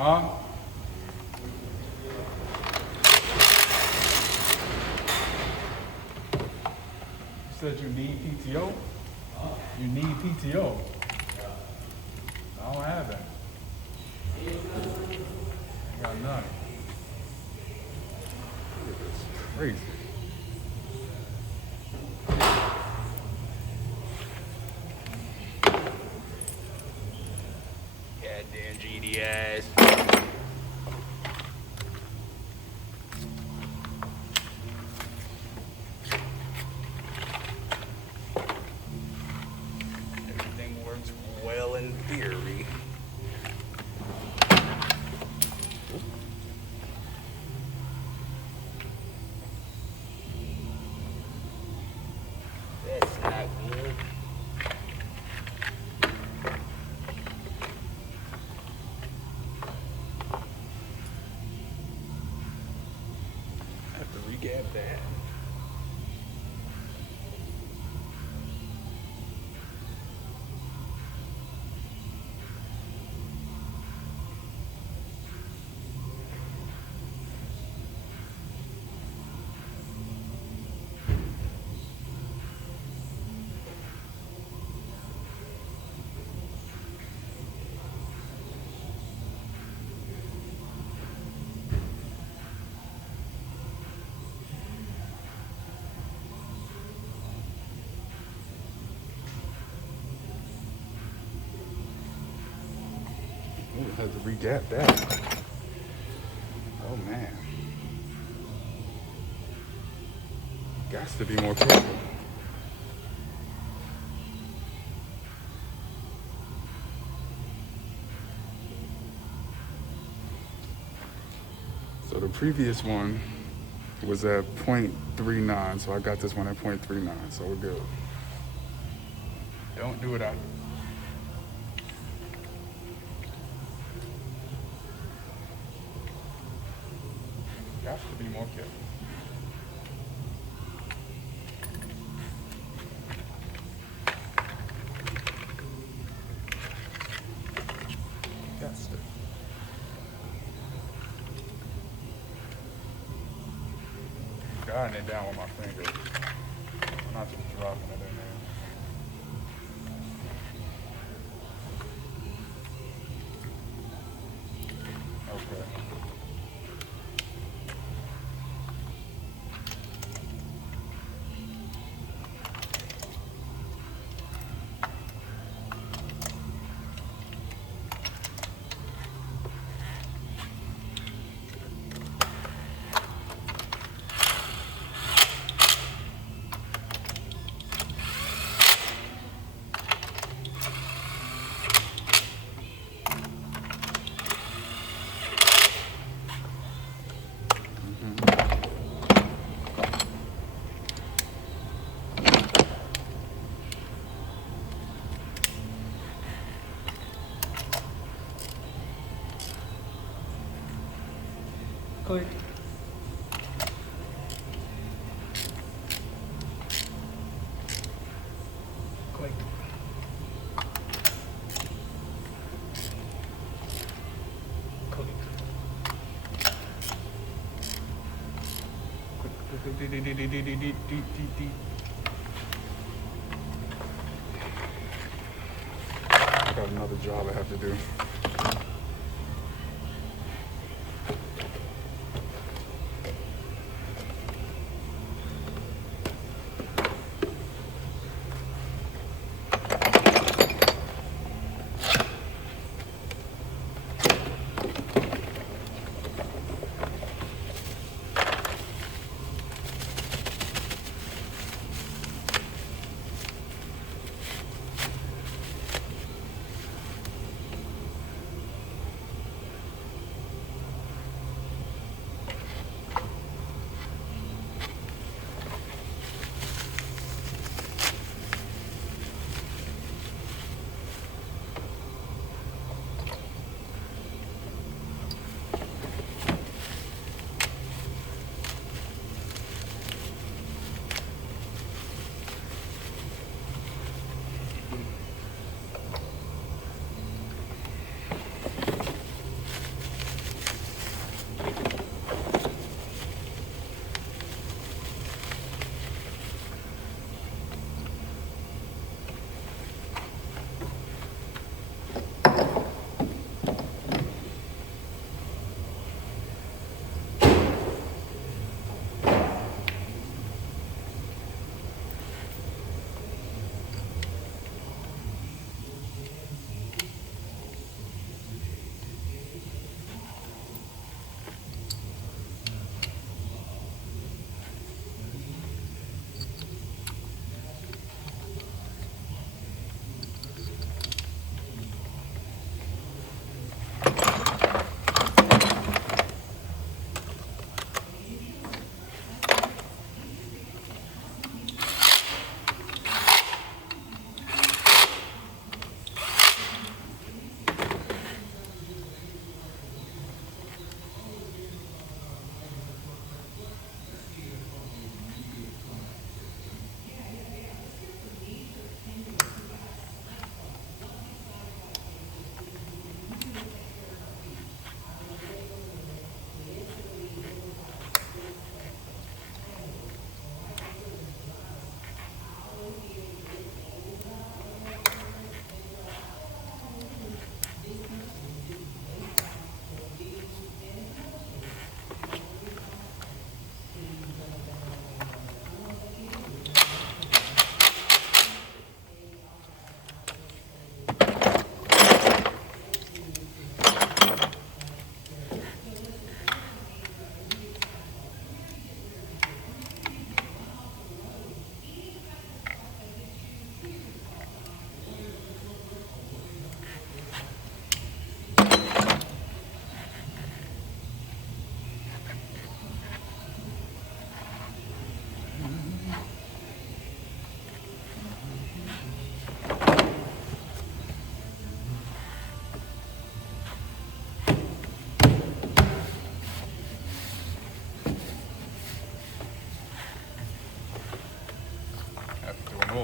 Huh? You said you need PTO? You need PTO? I don't have that. I got none. Look at this. Crazy. Goddamn GDS. Everything works well in theory. That's not good. I have to regap that. Ooh, had to regap that. Oh man. Got to be more careful. So the previous one was at 0.39, so I got this one at 0.39, so we're good. Don't do it out. Got to be more careful. Got to. Guiding it down with my fingers. I'm not just dropping it in there. Okay. Click. Click. Click. I got another job I have to do.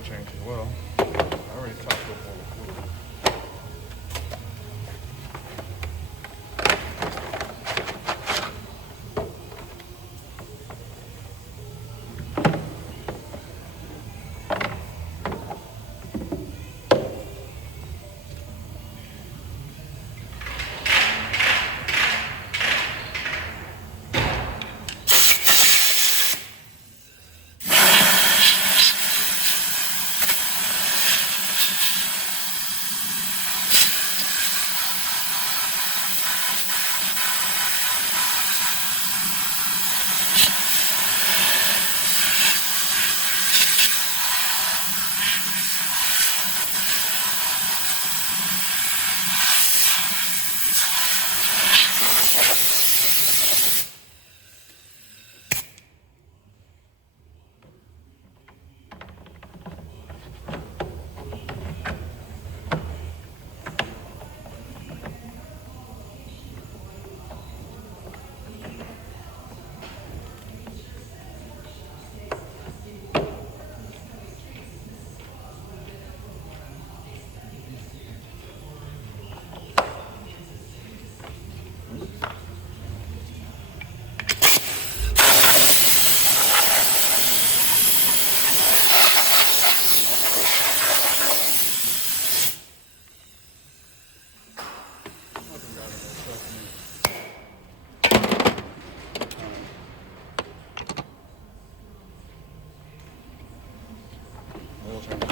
oil change as well. I already topped up on the fluid. Oil change.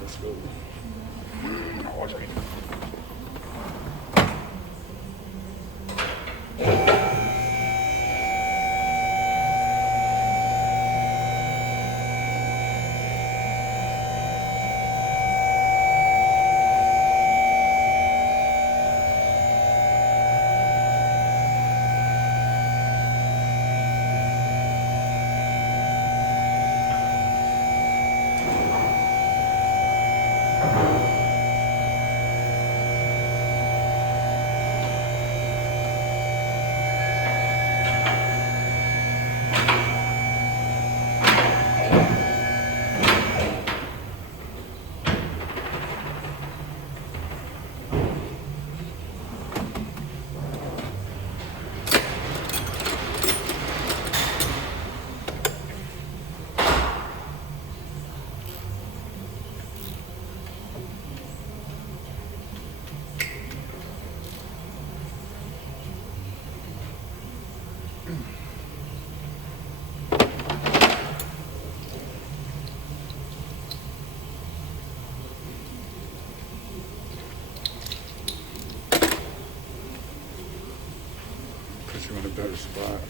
Let's go. Oil change. Put you in a better spot.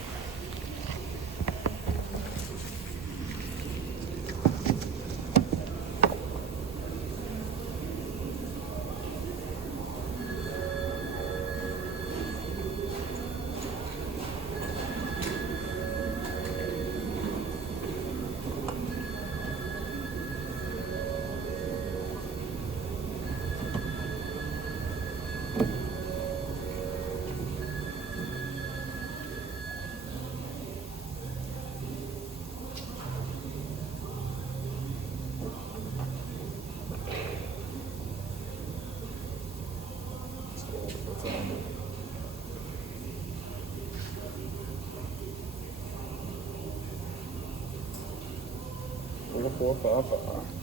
Four, 4, 5, 5.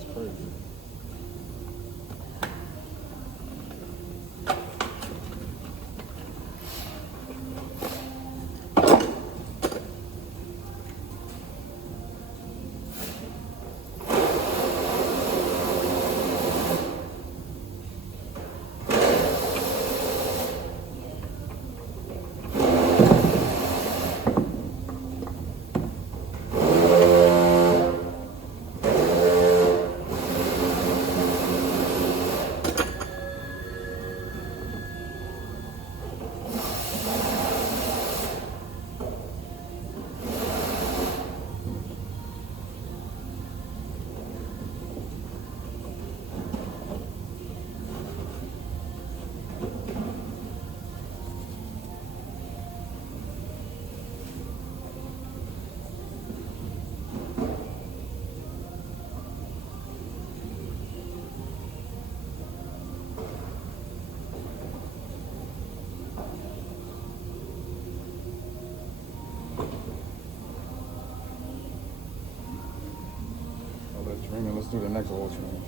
That's crazy. Let's do the next oil change.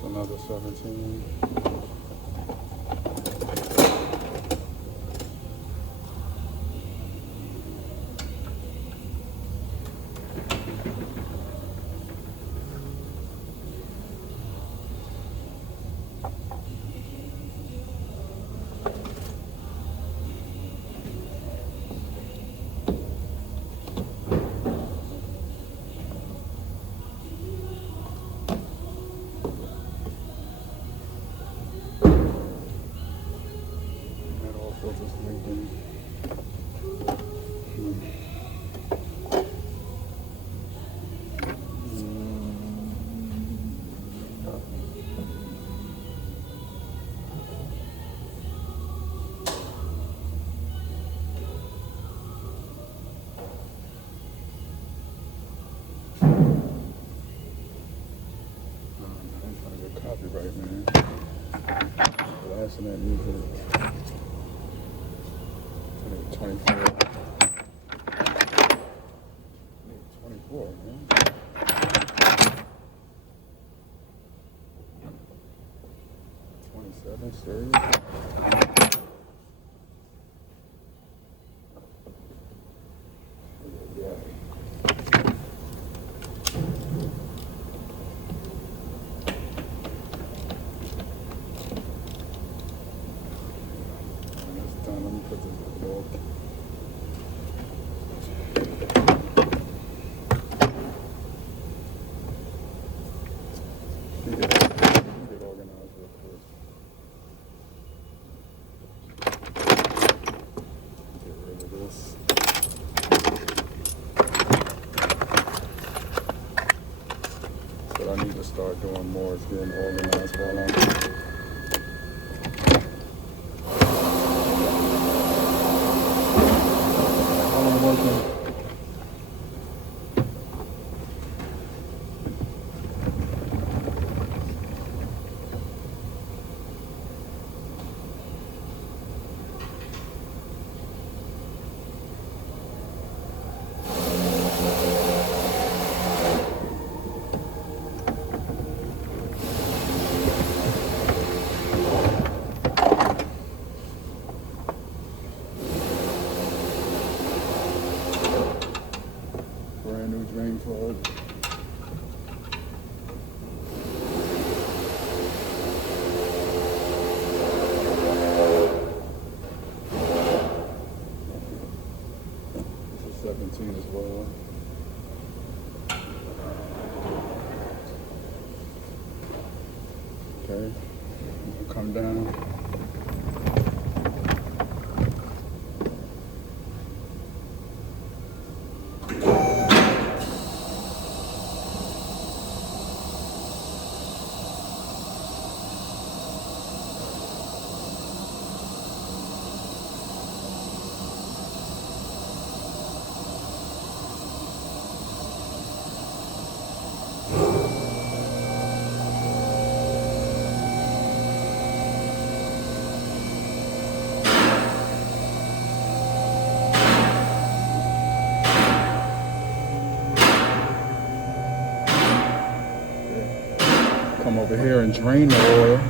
Another 17. Copyright, man. Blasting that music. 24. 24, man. 27, serious? Yeah. Let me put this dog. Get organized real quick. Get rid of this. What I need to start doing more is getting organized while I'm working. Okay. Come down. Come over here and drain the oil.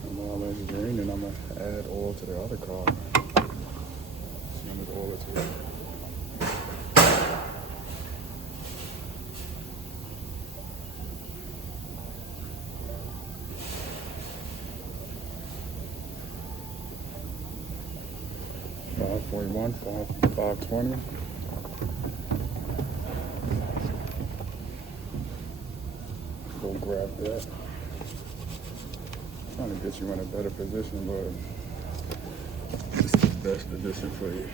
And while that's draining, I'm gonna add oil to the other car. See how much oil is here. $541, 520. Go grab that. Trying to get you in a better position, but this is the best position for you.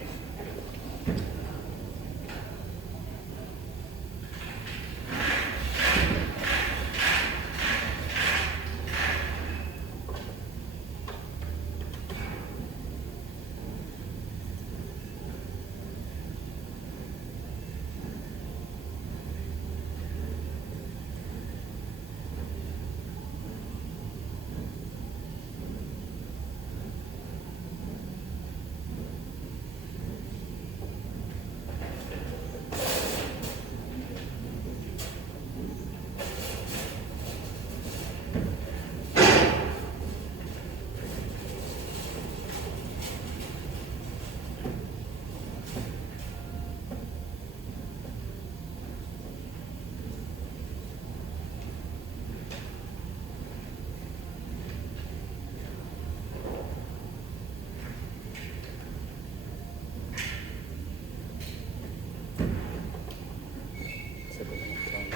Take a long time.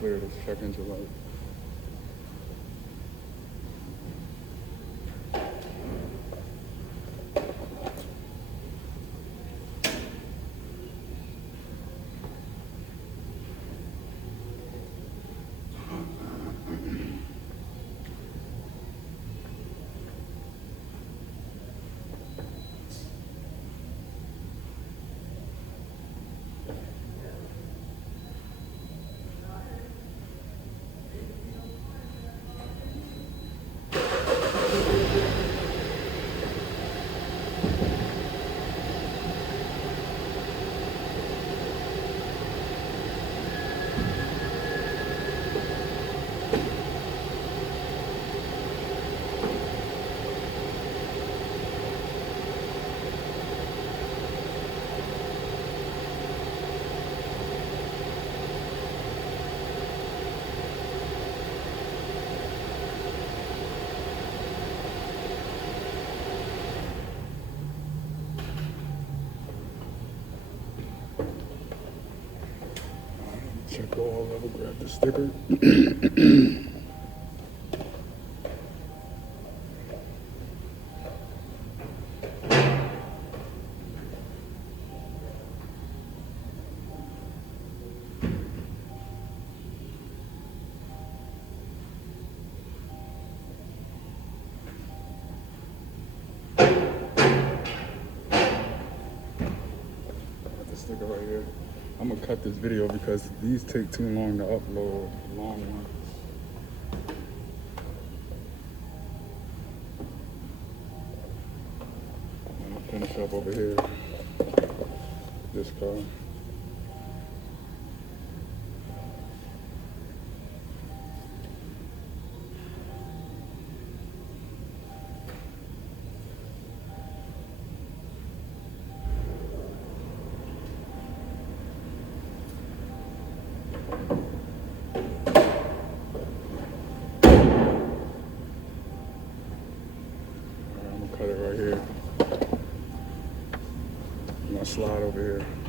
Clear this check engine light. Check all level, grab the sticker. it right here. I'm gonna cut this video because these take too long to upload. Long one. I'm gonna finish up over here. This car. I'm gonna cut it right here. I'm gonna slide over here.